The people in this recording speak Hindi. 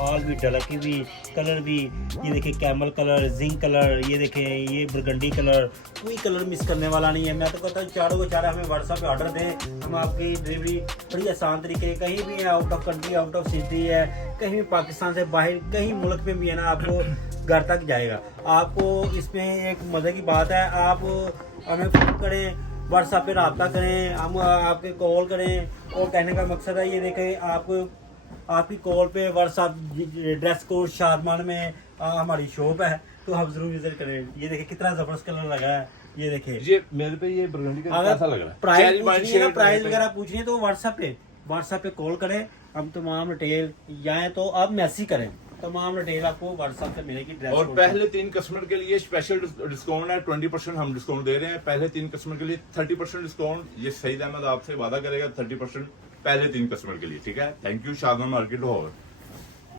कमाल भी, ढलकी भी, कलर भी। ये देखें कैमल कलर, जिंक कलर, ये देखें ये बरगंडी कलर, कोई कलर मिस करने वाला नहीं है। मैं तो कहता हूँ चारों को चार हमें व्हाट्सएप पे ऑर्डर दें, हम आपकी डिलीवरी बड़ी आसान तरीके, कहीं भी है, out of country, out of city है, कहीं भी पाकिस्तान से बाहर कहीं मुल्क में भी है ना, आपको घर तक जाएगा। आपको इसमें एक मज़े की बात है, आप हमें फ़ोन करें, व्हाट्सएप पे रब्ता करें, हम आपके कॉल करें। और कहने का मकसद है ये देखें, आपको आपकी कॉल पे व्हाट्सएप ड्रेस कोड शादमान में हमारी शॉप है, तो आप जरूर विजिट करें। ये देखें कितना जबरदस्त कलर लगा है, ये देखें। ये मेरे पे ये बरगंडी का कैसा लग रहा है? प्राइस पूछनी है ना, प्राइस वगैरह पूछनी है तो व्हाट्सएप पे कॉल करें, हम तमाम डिटेल, या तो आप मैसेज करें, तमाम डिटेल आपको व्हाट्सएप पे मिलेगी। ड्रेस और कोड पहले 3 कस्टमर के लिए स्पेशल डिस्काउंट है, 20% हम डिस्काउंट दे रहे हैं। पहले 3 कस्टमर के लिए 30% डिस्काउंट, ये सईद अहमद आपसे वादा करेगा 30% पहले 3 कस्टमर के लिए, ठीक है। Thank you, Shadman market Lahore.